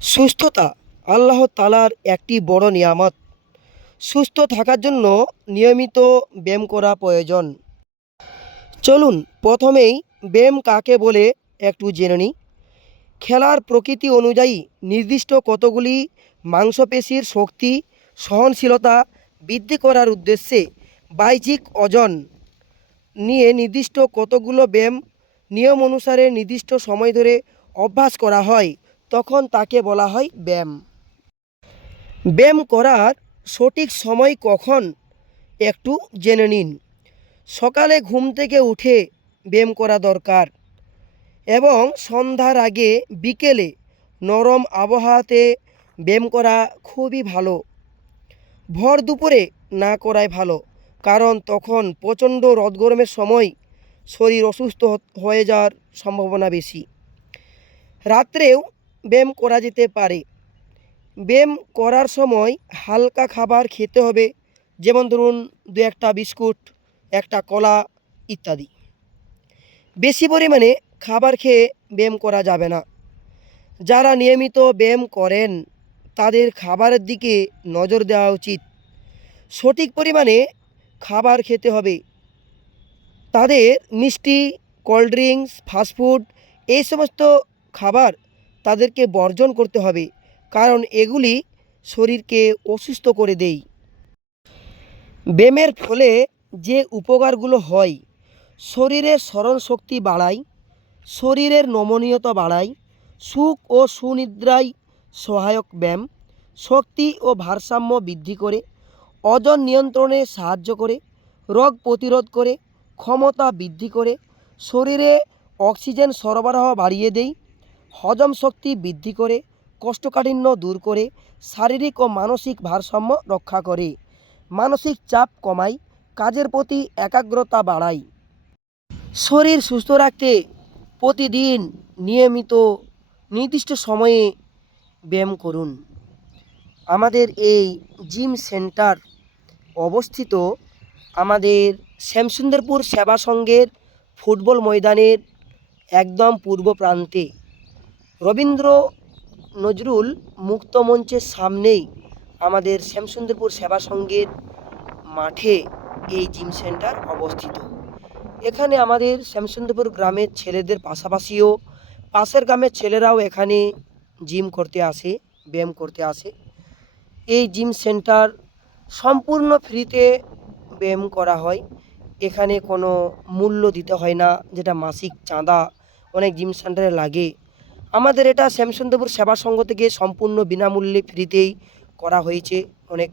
সুস্থতা আল্লাহ তাআলার একটি বড় নিয়ামত। সুস্থ থাকার জন্য নিয়মিত ব্যায়াম করা প্রয়োজন। চলুন প্রথমেই ব্যায়াম কাকে বলে একটু জেনে নিই। খেলার প্রকৃতি অনুযায়ী নির্দিষ্ট কতগুলি মাংসপেশির শক্তি সহনশীলতা বৃদ্ধি করার উদ্দেশ্যে বাহ্যিক ওজন নিয়ে নির্দিষ্ট কতগুলো ব্যায়াম নিয়ম অনুসারে নির্দিষ্ট সময় ধরে অভ্যাস করা হয়, তখন তাকে বলা হয় ব্যায়াম। ব্যায়াম করার সঠিক সময় কখন একটু জেনে নিন। সকালে ঘুম থেকে উঠে ব্যায়াম করা দরকার এবং সন্ধ্যার আগে বিকেলে নরম আবহাওয়াতে ব্যায়াম করা খুবই ভালো। ভর দুপুরে না করাই ভালো, কারণ তখন প্রচণ্ড রোদ গরমের সময় শরীর অসুস্থ হয়ে যাওয়ার সম্ভাবনা বেশি। রাত্রেও ব্যায়াম করা যেতে পারে। ব্যায়াম করার সময় হালকা খাবার খেতে হবে, যেমন ধরুন দু একটা বিস্কুট, একটা কলা ইত্যাদি। বেশি পরিমাণে খাবার খেয়ে ব্যায়াম করা যাবে না। যারা নিয়মিত ব্যায়াম করেন তাদের খাবারের দিকে নজর দেওয়া উচিত। সঠিক পরিমাণে খাবার খেতে হবে। তাদের মিষ্টি, কোল্ড ড্রিঙ্কস, ফাস্টফুড এই সমস্ত খাবার তাদেরকে বর্জন করতে হবে, কারণ এগুলি শরীরকে অসুস্থ করে দেয়। ব্যায়ামের ফলে যে উপকারগুলো হয়: শরীরের স্মরণশক্তি বাড়ায়, শরীরের নমনীয়তা বাড়ায়, সুখ ও সুনিদ্রায় সহায়ক ব্যায়াম, শক্তি ও ভারসাম্য বৃদ্ধি করে, ওজন নিয়ন্ত্রণে সাহায্য করে, রোগ প্রতিরোধ করে, ক্ষমতা বৃদ্ধি করে, শরীরে অক্সিজেন সরবরাহ বাড়িয়ে দেয়, হজম শক্তি বৃদ্ধি করে, কোষ্ঠকাঠিন্য দূর করে, শারীরিক ও মানসিক ভারসাম্য রক্ষা করে, মানসিক চাপ কমায়, কাজের প্রতি একাগ্রতা বাড়ায়। শরীর সুস্থ রাখতে প্রতিদিন নিয়মিত নির্দিষ্ট সময়ে ব্যায়াম করুন। আমাদের এই জিম সেন্টার অবস্থিত আমাদের শ্যামসুন্দরপুর সেবা সংঘের ফুটবল ময়দানের একদম পূর্ব প্রান্তে, রবীন্দ্র নজরুল মুক্ত মঞ্চের সামনেই আমাদের শ্যামসুন্দরপুর সেবা সংঘের মাঠে এই জিম সেন্টার অবস্থিত। এখানে আমাদের শ্যামসুন্দরপুর গ্রামের ছেলেদের পাশাপাশিও পাশের গ্রামের ছেলেরাও এখানে জিম করতে আসে, ব্যায়াম করতে আসে। এই জিম সেন্টার সম্পূর্ণ ফ্রিতে ব্যায়াম করা হয়। এখানে কোনো মূল্য দিতে হয় না, যেটা মাসিক চাঁদা অনেক জিম সেন্টারে লাগে। আমাদের এটা শ্যামসুন্দরপুর সেবা সংঘ থেকে সম্পূর্ণ বিনামূল্যে ফ্রিতেই করা হয়েছে। অনেক